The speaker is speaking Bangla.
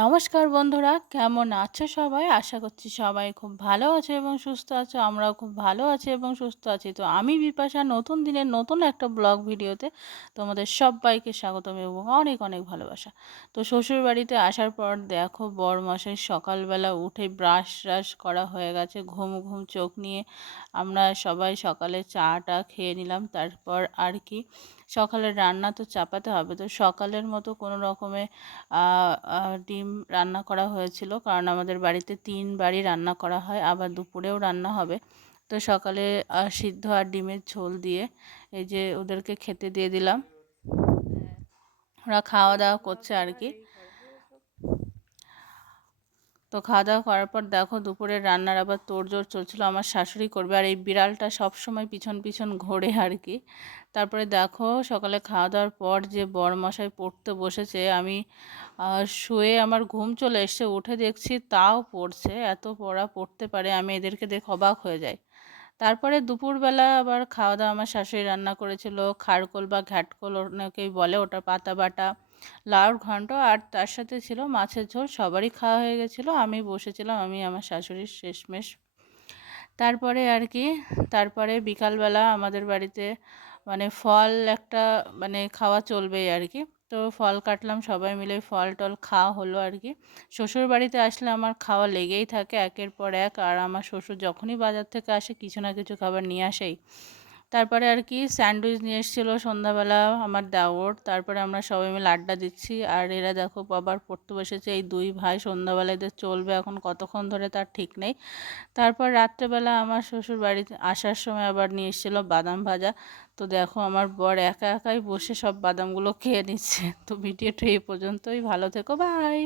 নমস্কার বন্ধুরা, কেমন আছো সবাই? আশা করছি সবাই খুব ভালো আছে এবং সুস্থ আছো, আমরাও খুব ভালো আছি এবং সুস্থ আছি। তো আমি বিপাশা, নতুন দিনের নতুন একটা ব্লগ ভিডিওতে তোমাদের সবাইকে স্বাগতম এবং অনেক অনেক ভালোবাসা। তো শ্বশুর বাড়িতে আসার পর দেখো বরমশাই সকালবেলা উঠে ব্রাশ ট্রাশ করা হয়ে গেছে, ঘুম ঘুম চোখ নিয়ে। আমরা সবাই সকালে চাটা খেয়ে নিলাম, তারপর আর কি সকালের রান্না তো চাপাতে হবে। তো সকালের মতো কোনো রকমে ডিম রান্না করা হয়েছিল। কারণ আমাদের বাড়িতে তিন বাড়ি রান্না করা হয়, আবার দুপুরেও রান্না হবে। তো সকালে সিদ্ধ আর ডিমের ঝোল দিয়ে এই যে ওদেরকে খেতে দিয়ে দিলাম। ওরা খাওয়া দাওয়া করছে আর কি। তো খাওয়া দাওয়া করার পর দেখো দুপুরে রান্নার আবার তোড়জোড় চলছিল, আমার শাশুড়ি করবে। আর এই বিড়ালটা সব সময় পিছন পিছন ঘোরে আর কি তারপরে দেখো সকালে খাওয়া দাওয়ার পর যে বরমশাই পড়তে বসেছে, আমি শুয়ে আমার ঘুম চলে এসছে, উঠে দেখছি তাও পড়ছে, এত পড়া পড়তে পারে, আমি এদেরকে দেখে অবাক হয়ে যাই। তারপরে দুপুরবেলা আবার খাওয়া দাওয়া আমার শাশুড়ি রান্না করেছিল, খারকোল বা ঘ্যাটকোল অনেকেই বলে, ওটা পাতা বাটা লাউর ঘন্ট আর তার সাথে ছিল মাছের ঝোল, সবারই খাওয়া হয়ে গেছিল। আমি বসেছিলাম, আমি আমার শাশুড়ির শেষমেশ। তারপরে আর কি, তারপরে বিকালবেলা আমাদের বাড়িতে মানে ফল একটা মানে খাওয়া চলবেই আর কি। তো ফল কাটলাম, সবাই মিলে ফল টল খাওয়া হলো আর কি। শ্বশুর বাড়িতে আসলে আমার খাওয়া লেগেই থাকে, একের পর এক। আর আমার শ্বশুর যখনই বাজার থেকে আসে, কিছু না কিছু খাবার নিয়ে আসেই। তারপরে আর কি স্যান্ডউইচ নিয়ে এসেছিল সন্ধ্যাবেলা আমার দেওর। তারপরে আমরা সবাই মিলে আড্ডা দিচ্ছি। আর এরা দেখো বাবার পড়তে বসেছে, এই দুই ভাই সন্ধ্যাবেলা এদের চলবে, এখন কতক্ষণ ধরে তার ঠিক নেই। তারপর রাত্রেবেলা আমার শ্বশুর বাড়িতে আসার সময় আবার নিয়ে এসেছিল বাদাম ভাজা। তো দেখো আমার বর একা একাই বসে সব বাদামগুলো খেয়ে নিচ্ছে। তো ভিডিওটা এই পর্যন্তই, ভালো থেকো বাই